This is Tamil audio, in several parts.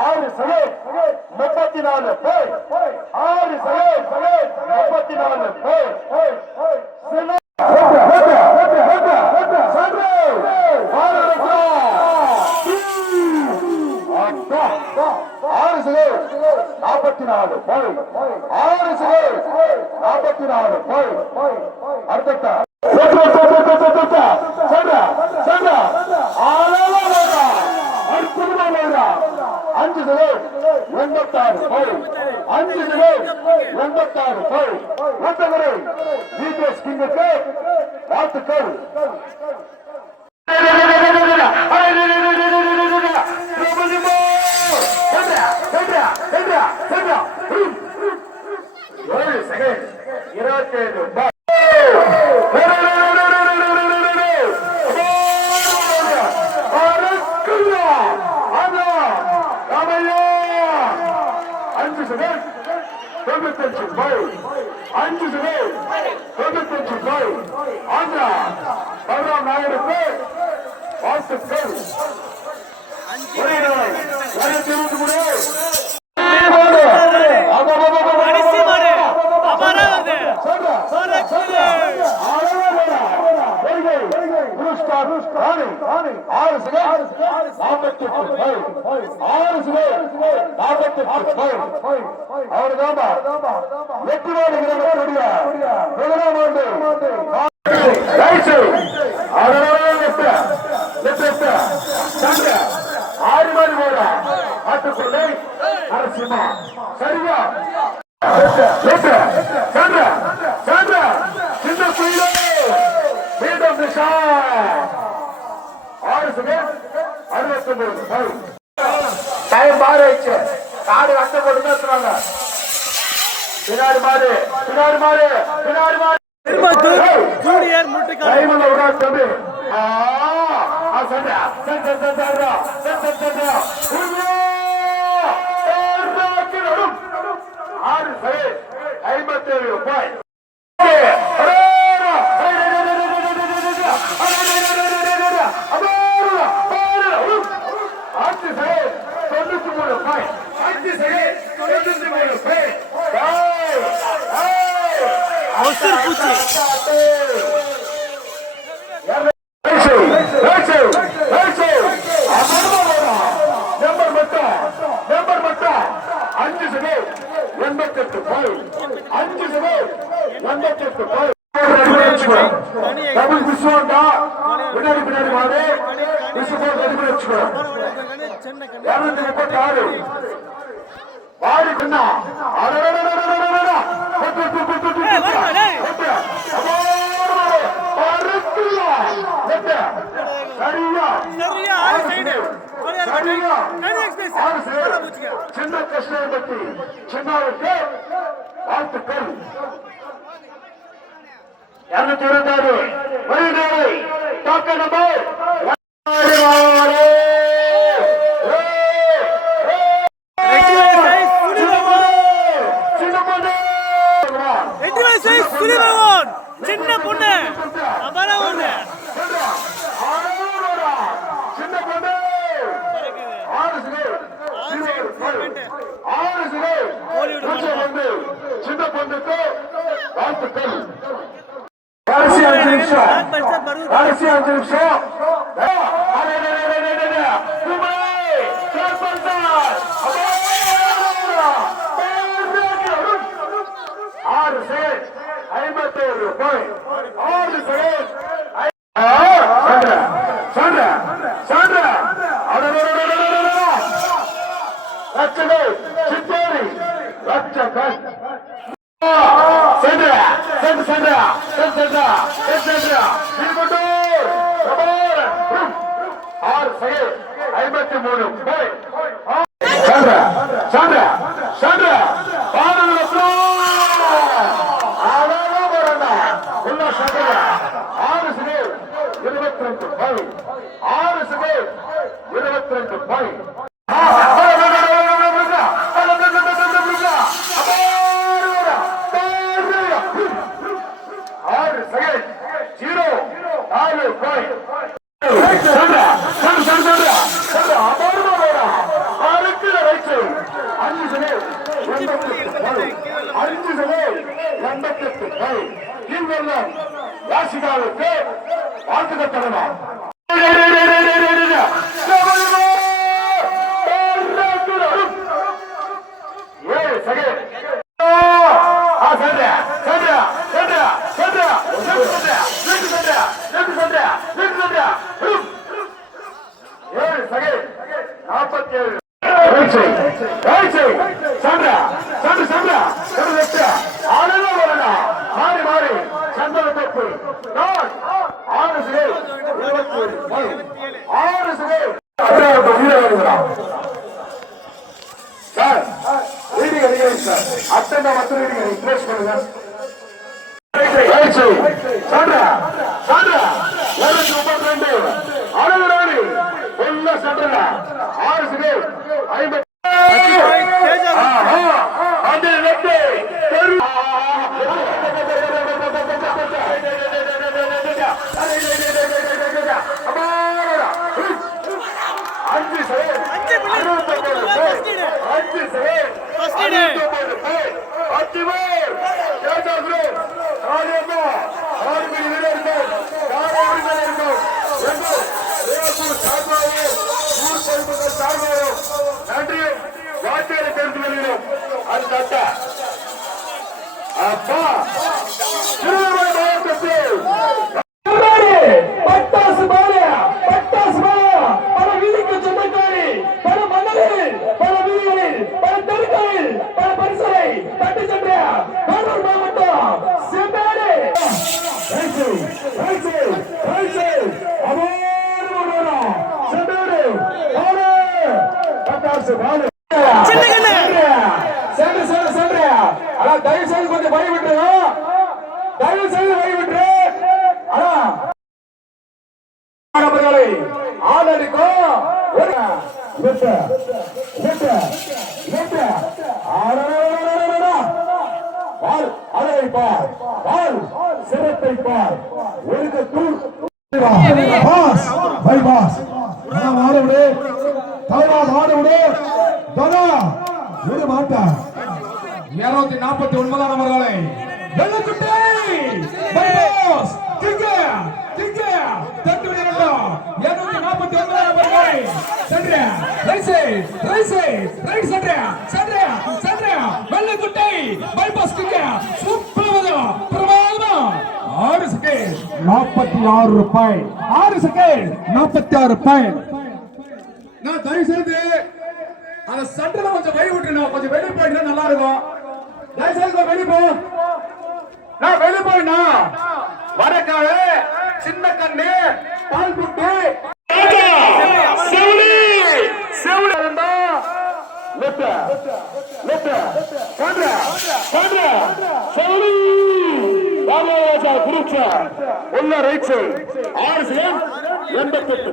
ஆறு சலே முப்பத்தி நாலு போய். ஆறு சலே முப்பத்தி நாலு போய். சில- நாற்பத்தி நாலு போய். ஆறு சிலை நாற்பத்தி நாலு போய். அடுத்த அஞ்சு சிலை எண்பத்தாறு போய். அஞ்சு சிலை எண்பத்தாறு போய். ஒன்றவரை விபிஎஸ் கிங்குக்கு வாழ்த்துக்கள். இருபத்தி ஏழு தொண்ணூத்தஞ்சு பாய் அஞ்சு. சுவை தொண்ணூத்தஞ்சு பாய் ஆந்திரா பதினாம் நாயருக்கு வாழ்த்துக்கள் இருபத்தி மூணு ஆறு சுவை நாற்பத்தெட்டு ஆறு சுவை நாற்பத்தெட்டு அவர் தாமா எட்டு நாடு கிரகக்கூடிய முதலாம் ஆண்டு. ஆறு மணி போடா. ஆட்டுக்கொள்ளை அரசிமா சரியா? போடுறதுக்கு அறுபத்தி ஒன்பது டைம் பாரு ஆயிடுச்சு. காடு ஆறு ஐம்பத்தேழு ரூபாய். ஆடி சொன்னா சின்ன கிருஷ்ணனை பற்றி சின்னாவுக்கு வாழ்த்துக்கள் இருநூத்தி இருபத்தாறு வெளிநாடு docket number etc., etc., Tirupattur R செயல் ஐம்பத்தி மூணு போய் ஒன்பது நான் ஆறு சிலை ஆறு சிலை சார் ரீடிங் அதிகரிக்கும் சார். அத்தனை மற்ற ரீடிங் இன்ட்ரெஸ்ட் பண்ணுங்க. சாண்டா சாண்டா இருநூத்தி நாற்பத்தி ஒன்பதாம் நபர்களை வெள்ளக்குட்டை பைபாஸ் திங்க திங்க தட்டு விடணும் இருநூத்தி நாற்பத்தி ஒன்பதாம் நபர்களை சென்று ரைசே ரைசே ரைட் சென்று சென்று சென்று வெள்ளக்குட்டை பைபாஸ் திங்க சுப்பிரமதம் பிரமாதம். ஆறு செகண்ட் நாற்பத்தி ஆறு ரூபாய் ஆறு செகண்ட் நாற்பத்தி ஆறு ரூபாய். நான் தயவு செய்து அந்த சட்டத்தை கொஞ்சம் வெளிய விட்டுருணும் கொஞ்சம் வெளியே போயிட்டு நல்லா இருக்கும். வெளிப்போம் நான் வெளிப்போயினா வரக்கால சின்ன கண்ணு பால் புட்டு செவலி! செவலி இருந்தா லெப்ட் லெப்ட் காண்ட்ரா காண்ட்ரா செவலி! ராமராஜா குருச்சா. உள்ள ரைட் சைடு. ஆறு எண்பத்தெட்டு.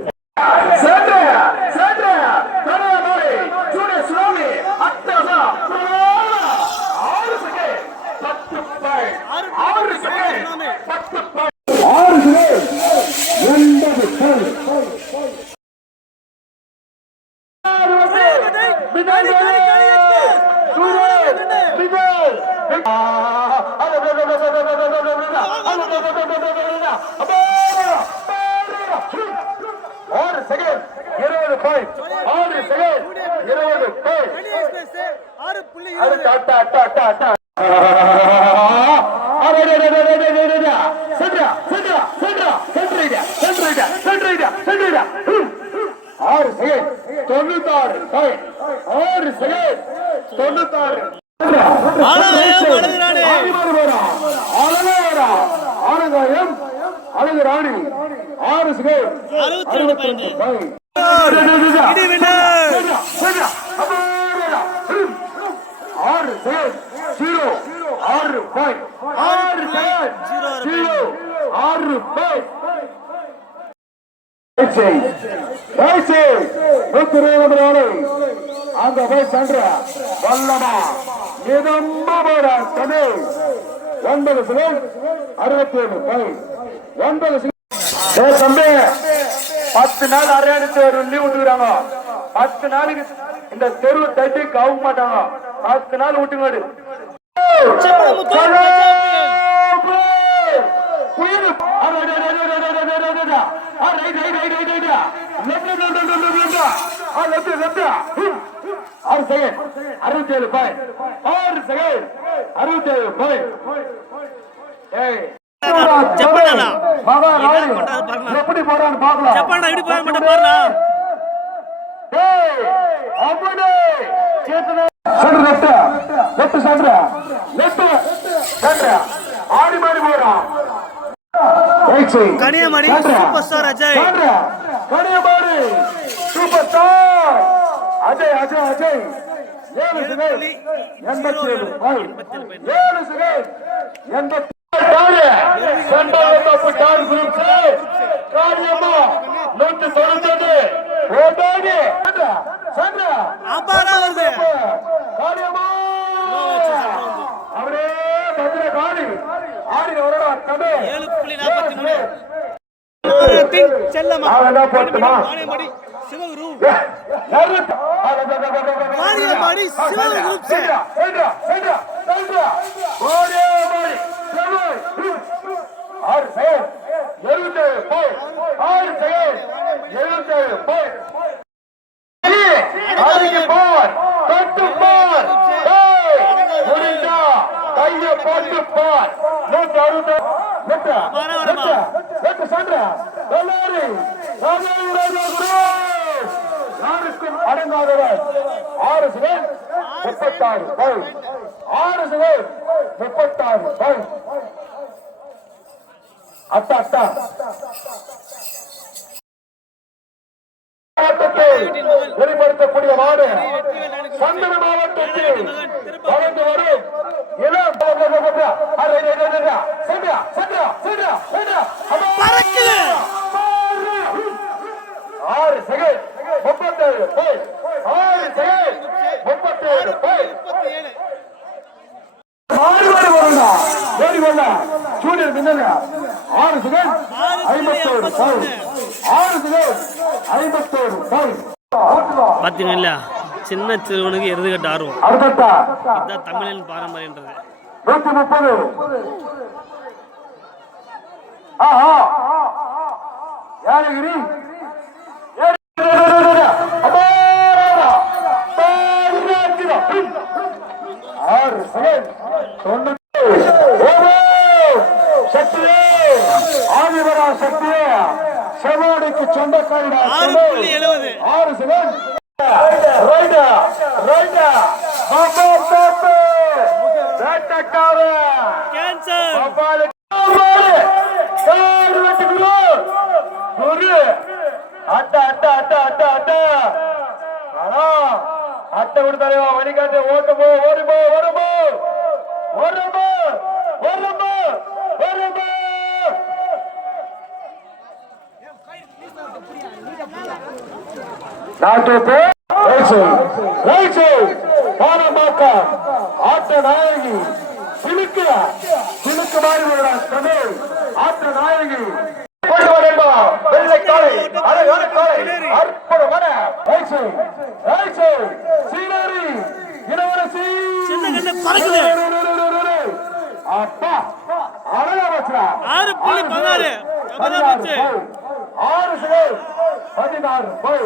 tá, tá, tá, tá. செய் தயவு அங்க போய் சென்ற வல்லமா மிதம்பட தடை ஒன்பது சிலர் அறுபத்தி ஏழு பை. ஒன்பது சிலர் பத்து நாள் அரையாணத்து விட்டுக்கிறாங்க. பத்து நாளைக்கு இந்த தெரு தட்டி காவ மாட்டாங்க. பத்து நாள் விட்டுங்காடு குயிலு. ஆ ரைட் ரைட் ரைட் ரைட் ரைட்டா left left left left left ஆ லெஃப்ட் லெஃப்ட் ஆறு செகண்ட் அறுபத்தி ஏழு பாயிண்ட் ஆறு செகண்ட் அறுபத்தி ஏழு பாயிண்ட் ஏய் எப்படி போறான்னு பாக்கலாம் எப்படி போறான்னு பாக்கலாம் லெஃப்ட் சென்டர் லெஃப்ட் சென்டர் ஆடி மாடி போறான். Kaniyamani super star Ajay. Kaniyamani super star Ajay Ajay Ajay. ஏழு சிகை எண்பத்தி ஏழு. ஏழு சிகை. எண்பத்தி சென்ட்ரல் தப்பு டார் குரூப் வருது. காரியம்மா ஏழு புள்ளி நாற்பத்தி மூணு? மானியமடி சிவகுரு வாரியமாடி சிவகுரு ஆறு செகண்ட் எழுபத்தேழு போய் ஆறு செகண்ட் எழுபத்தேழு போய் முப்பத்தாறு கோல் ஆறு சுவர் முப்பத்தாறு கோல் அத்தா அத்தா. சின்ன சிறுவனுக்கு எருதுகட்ட ஆர்வம். இதுதான் தமிழின் பாரம்பரியன்றது. நூத்தி முப்பது. ஆஹா. ನಾಟೋಪು ರೈಚೂರು ರೈಚೂರು ಬಾಲಮಾತ ಆಟ ನಾಯಕಿ ಸಿಲುಕ ಸಿಲುಕ ಮಾಡಿದ ಸಭೆ ಆಟ ನಾಯಕಿ வெள்ளைக்காரை அழகாரை அற்புதமான ரைசூர் ரைசூர் சீனாரி இளவரசி. அப்பா. அழகா வச்சுடா ஆறு புள்ளி பதினாறு. ஆறு சிலை பதினாறு போய்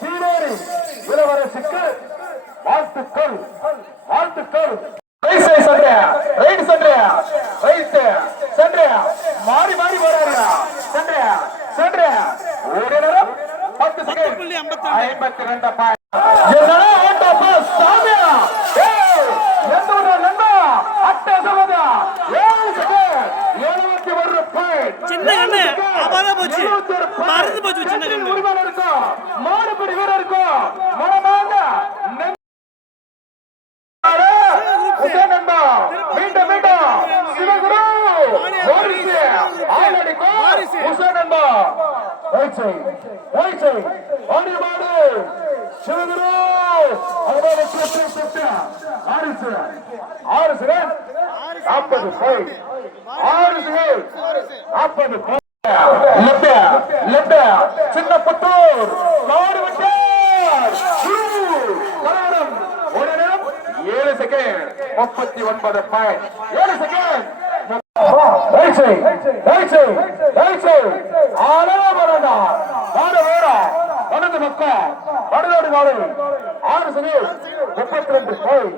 சீனேரி இளவரசிக்கு உசேன் அண்ணா வைச்சை வைச்சை ஆடியமாடு சிறுகுரு அகமா வச்சு எத்தனை சொத்து ஆறு சிறு ஆறு சிறு நாற்பது பை. ஆறு சிறு நாற்பது பை. Left left. சின்ன புத்தூர். நாடு ஒன்பது பாயிண்ட் ஏழு செகண்ட் வடநாடு நாடு ஆறு சரி முப்பத்தி ரெண்டு போய்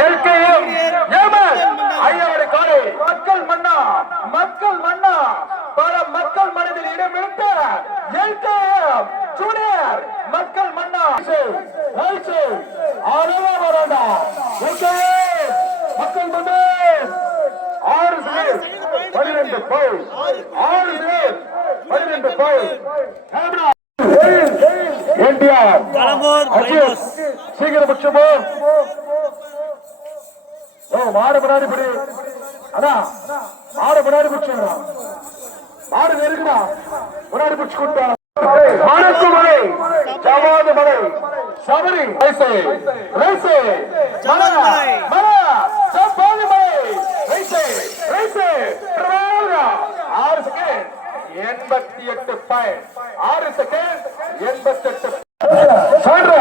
எல்கேஎம் மக்கள் மன்னா மக்கள் மன்னா பல மக்கள் மனதில் இடமிருந்த மக்கள் மன்னா வரண்டா எல்கேஎம் மக்கள் மன்னா ஆறு பேர் பன்னிரண்டு ஆறு பேர் பன்னிரண்டு என்டிஆர் அஜித் சீக்கிரம் பட்சமோ ஓ மாடு முன்னாடி பிடி. அண்ணா மாடு முன்னாடி பிடிச்சா. மாடு நெருங்குடா. முன்னாடி பிடிச்சு கொடுத்தா. மணக்கு மலை ஜவாது மலை. சபரி ரைசே ரைசே மலை மலை சப்பாதி மலை ரைசே ரைசே பிரமாதா ஆறு செகண்ட் எண்பத்தி எட்டு பாயிண்ட் ஆறு செகண்ட் எண்பத்தி எட்டு சொல்ற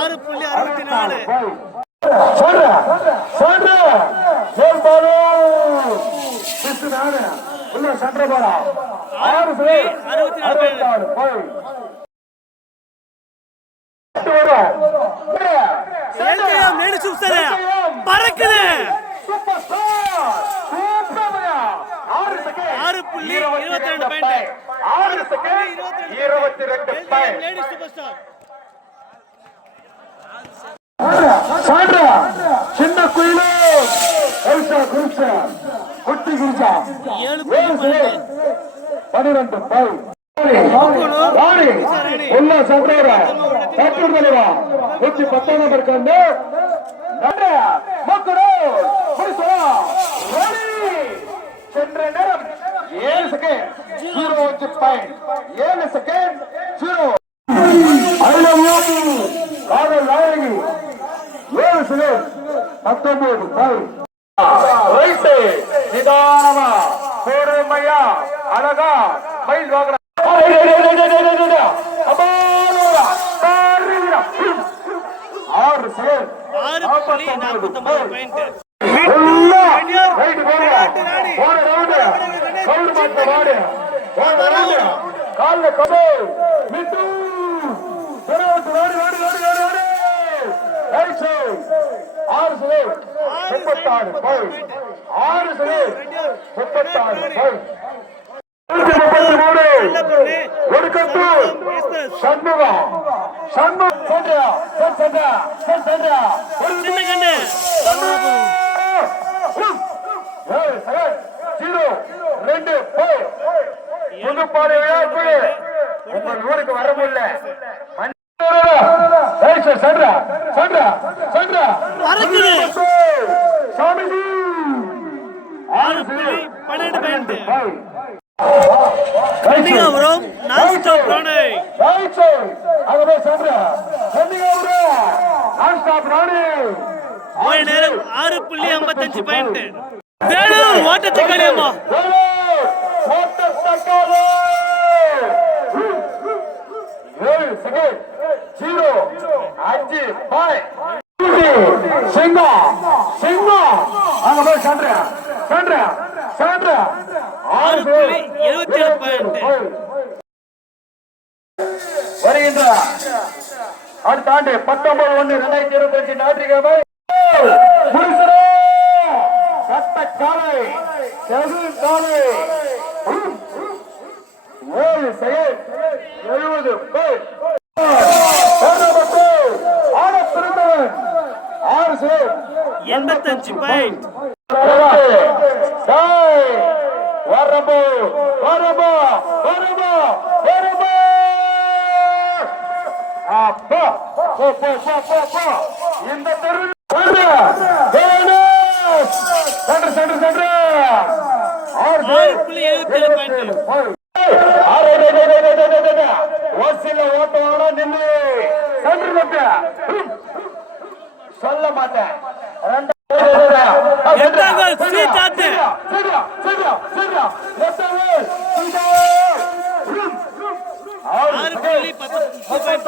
ஆறு புள்ளி அறுபத்தி நாலு. சொல்ற சொல்ற பாரு? நானு. உள்ள சண்டை போடா ஆறு பேர். அறுபத்தி போய். பறக்குது. ஆறு செகண்ட் ஆறு புள்ளி இருபத்தி ரெண்டு பாயிண்ட் ஆறு செகண்ட் இருபத்தி ரெண்டு பாயிண்ட் லேடி சூப்பர் ஸ்டார் சான்றா சின்ன குயிலு. ஐசா குருச்சா பன்னெண்டு பனிரெண்டு பாய் ராணி உள்ள சந்திரா சட்டூர் தலைவா. நூத்தி பத்தாம் நம்பர் கண்டு சென்ற நேரம் ஏழு செகண்ட் ஜீரோ பாயிண்ட் ஏழு செகண்ட் ஜீரோ. காதல் நாயகி. ஏழு செகண்ட் பத்தொன்பது பாய் ரைட்டு நிதானமா பொறுமையா அழகா மயில் வாங்கலாம் ஆறு செகண்ட் ஆறு புள்ளி நாற்பத்தொன்பது பாயிண்ட் கால்ல கொடு மிட்டு விரோத்து ஓடி ஓடி ஓடி ஓடி ஓடி ரைட் சைடு ஆறு சிலை முப்பத்தாறு போய் ஆறு முப்பத்தாறு. முப்பத்தி மூணு. ஒடுக்கத்தூர் சண்முகம். சண்முகம். சென்றா சென்றா சென்றா ஜீரோ. ரெண்டு. போய். புதுப்பாடு விழாக்கு உங்கள் ஊருக்கு வர முடியல சொல்றா சொல்றா சொல்றா பறக்குது சாமிஜி ஆறு புள்ளி பன்னெண்டு பாயிண்ட் போய் கண்டிப்பா வரும் நான் ஸ்டாப் ராணி ரைட் சைடு அங்க போய் சொல்றா கண்டிப்பா ப்ரோ நான் ஸ்டாப் ராணி ஓய நேரம் ஆறு புள்ளி ஐம்பத்தஞ்சு பாயிண்ட். வேலூர் ஓட்டத்தை கழியம்மா ஜீரோ. அஞ்சு. பாய். சிங்கம் சிங்கம் அங்க போய் சண்ட சண்ட சண்ட ஆறு புள்ளி எழுபத்தி ஏழு பாயிண்ட் வருகின்ற அடுத்த ஆண்டு பத்தொன்பது ஒன்று இரண்டாயிரத்தி இருபத்தி அஞ்சு ஞாயிற்றுக்கிழமை புருஷரே சட்ட காலை செகு காலை. ஏழு செயல் எழுபது பேர் ஆறு செயல். எண்பத்தஞ்சு பாயிண்ட் வரபோ வரபோ வரபோ வரபோ அப்பா போ போ போ போ போ இந்த தெருவில் சென்று சென்று சென்று. சொல்ல மாட்டேன். ஆறு புள்ளி பாயிண்ட்